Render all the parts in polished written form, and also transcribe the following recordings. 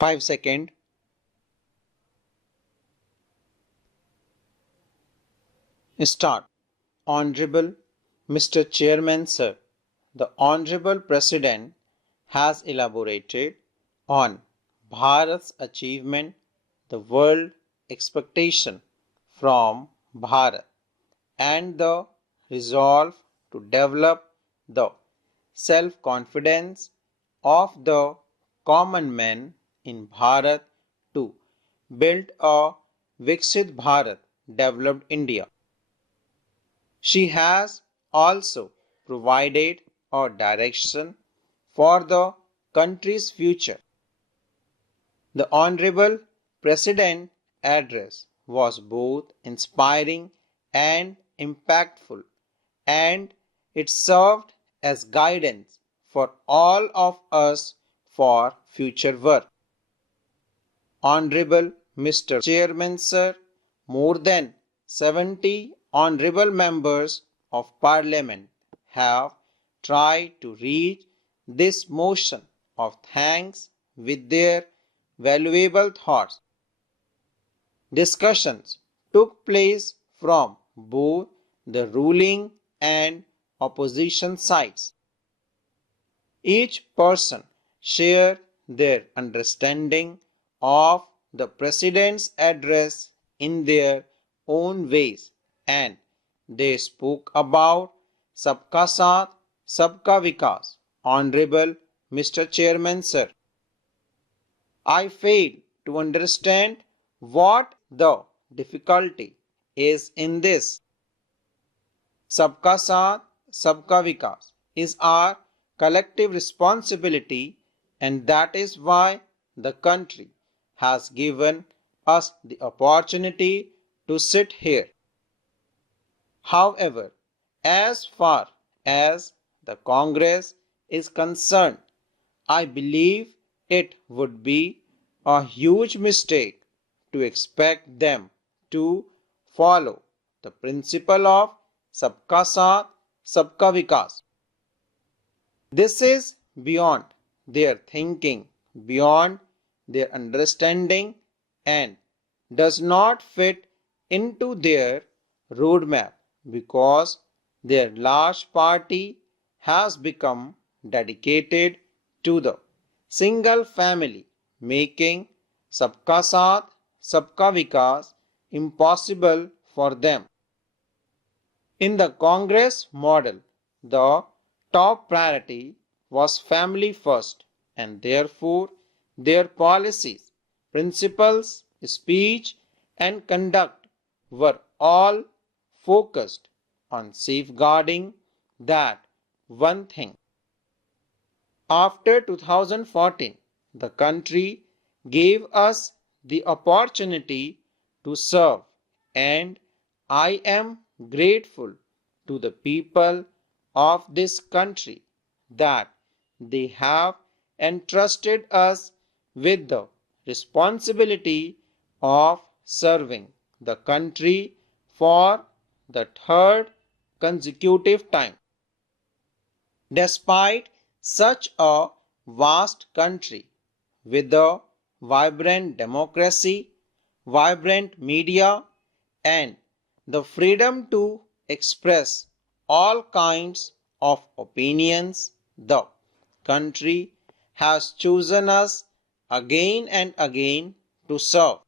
5 seconds. Start. Honorable Mr. Chairman, sir, the Honorable President has elaborated on Bharat's achievement, the world expectation from Bharat, and the resolve to develop the self-confidence of the common man in Bharat to build a Viksit Bharat, developed India. She has also provided a direction for the country's future. The Honorable President's address was both inspiring and impactful, and it served as guidance for all of us for future work. Honorable Mr. Chairman, sir, more than 70 honorable members of Parliament have tried to reach this motion of thanks with their valuable thoughts. Discussions took place from both the ruling and opposition sides. Each person shared their understanding of the President's address in their own ways, and they spoke about Sabka Saath, Sabka Vikas. Honorable Mr. Chairman, sir, I fail to understand what the difficulty is in this. Sabka Saath, Sabka Vikas is our collective responsibility, and that is why the country has given us the opportunity to sit here. However, as far as the Congress is concerned, I believe it would be a huge mistake to expect them to follow the principle of Sabka Saath, Sabka Vikas. This is beyond their thinking, beyond their understanding, and does not fit into their roadmap because their large party has become dedicated to the single family, making Sabka Saath, Sabka Vikas impossible for them. In the Congress model, the top priority was family first, and therefore their policies, principles, speech, and conduct were all focused on safeguarding that one thing. After 2014, the country gave us the opportunity to serve, and I am grateful to the people of this country that they have entrusted us with the responsibility of serving the country for the third consecutive time. Despite such a vast country with a vibrant democracy, vibrant media, and the freedom to express all kinds of opinions, the country has chosen us again and again to serve.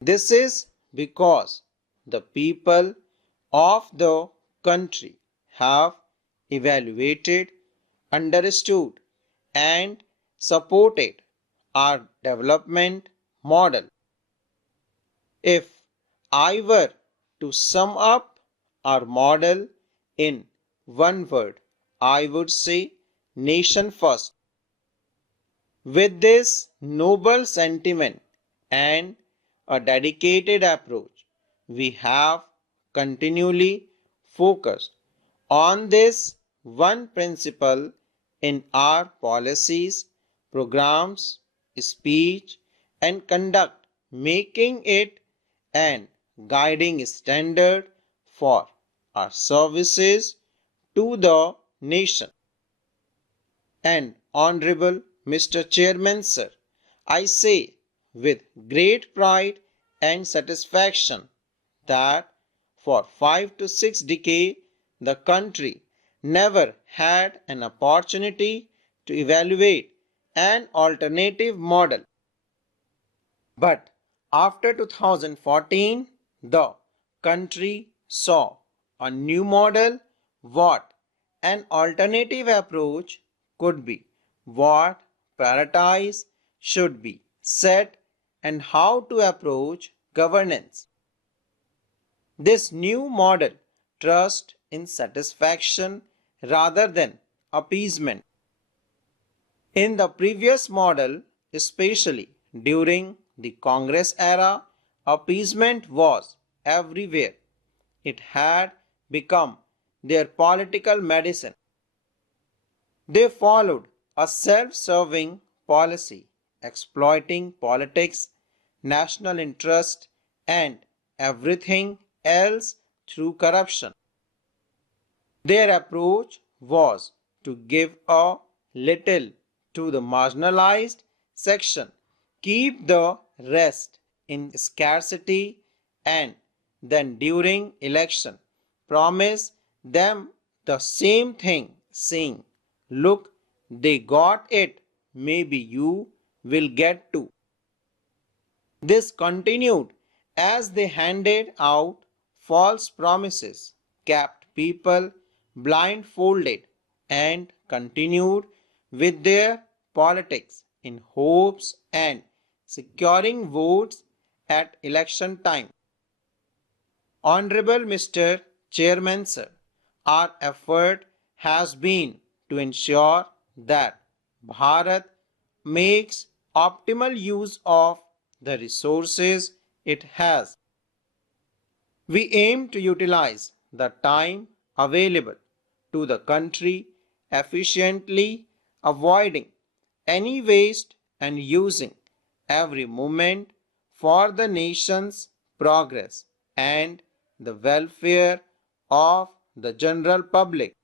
This is because the people of the country have evaluated, understood, and supported our development model. If I were to sum up our model in one word, I would say nation first. With this noble sentiment and a dedicated approach, we have continually focused on this one principle in our policies, programs, speech, and conduct, making it an guiding standard for our services to the nation. And Honorable Mr. Chairman, sir, I say with great pride and satisfaction that for 5 to 6 decades the country never had an opportunity to evaluate an alternative model. But after 2014, the country saw a new model, what an alternative approach could be, what priorities should be set, and how to approach governance. This new model trusts in satisfaction rather than appeasement. In the previous model, especially during the Congress era, appeasement was everywhere. It had become their political medicine. They followed a self-serving policy, exploiting politics, national interest, and everything else through corruption. Their approach was to give a little to the marginalized section, keep the rest in scarcity, and then during election promise them the same thing, saying, "Look, they got it, maybe you will get to." This continued as they handed out false promises, kept people blindfolded, and continued with their politics in hopes and securing votes at election time. Honorable Mr. Chairman, sir, our effort has been to ensure that Bharat makes optimal use of the resources it has. We aim to utilize the time available to the country efficiently, avoiding any waste and using every moment for the nation's progress and the welfare of the general public.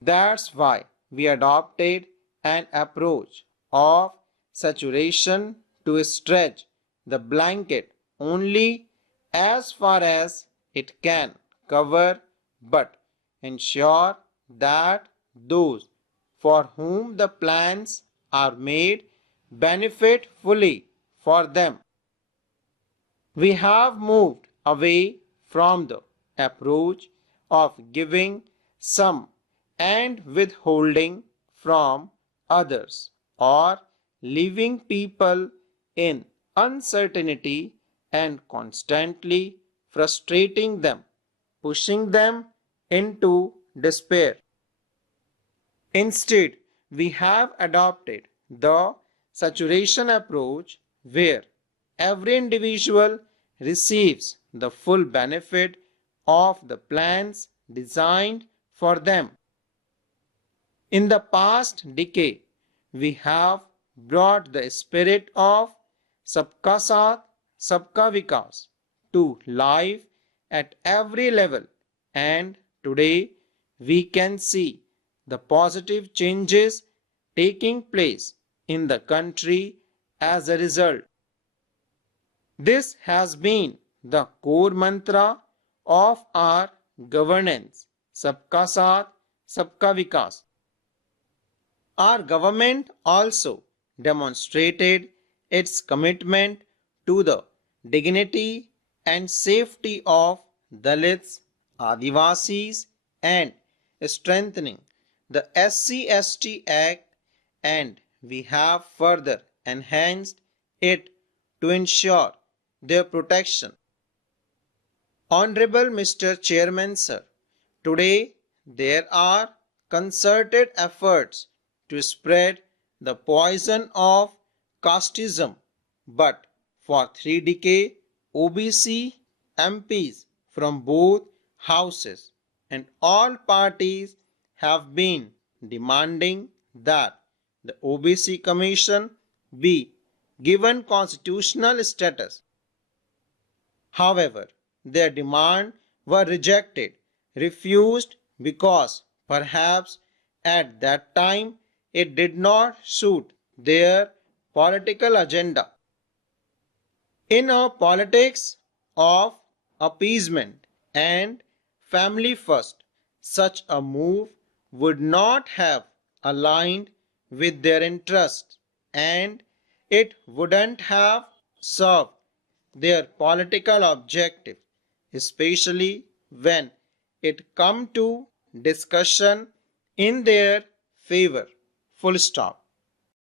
That's why we adopted an approach of saturation to stretch the blanket only as far as it can cover, but ensure that those for whom the plans are made benefit fully for them. We have moved away from the approach of giving some and withholding from others, or leaving people in uncertainty and constantly frustrating them, pushing them into despair. Instead, we have adopted the saturation approach where every individual receives the full benefit of the plans designed for them. In the past decade, we have brought the spirit of Sabka Saath, Sabka Vikas to life at every level, and today we can see the positive changes taking place in the country as a result. This has been the core mantra of our governance, Sabka Saath, Sabka Vikas. Our government also demonstrated its commitment to the dignity and safety of Dalits, Adivasis, and strengthening the SC/ST Act, and we have further enhanced it to ensure their protection. Honorable Mr. Chairman, sir, today there are concerted efforts to spread the poison of casteism, but for 3 decades OBC MPs from both houses and all parties have been demanding that the OBC Commission be given constitutional status. However, their demands were rejected, refused, because perhaps at that time it did not suit their political agenda. In a politics of appeasement and family first, such a move would not have aligned with their interests and it wouldn't have served their political objective, especially when it come to discussion in their favor. Full stop.